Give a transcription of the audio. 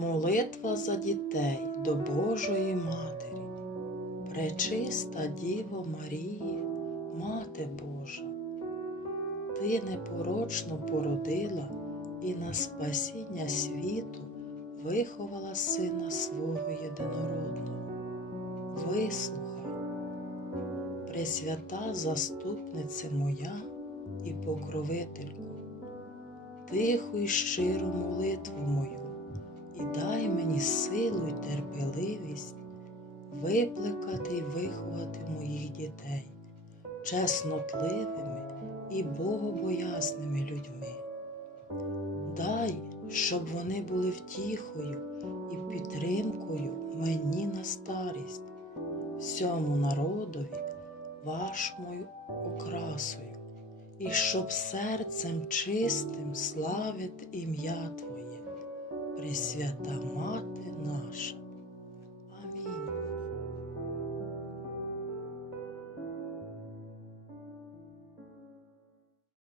Молитва за дітей до Божої Матері, Пречиста Діво Марії, Мати Божа, Ти непорочно породила і на спасіння світу виховала Сина свого єдинородного. Вислухай, Пресвята заступнице моя і покровителько, тиху й щиру молитву мою і дай мені силу й терпеливість виплекати й виховати моїх дітей чеснотливими і богобоязними людьми. Дай, щоб вони були втіхою і підтримкою мені на старість, всьому народові вашою окрасою, і щоб серцем чистим славити ім'я Твоє, Пресвята Мати наша.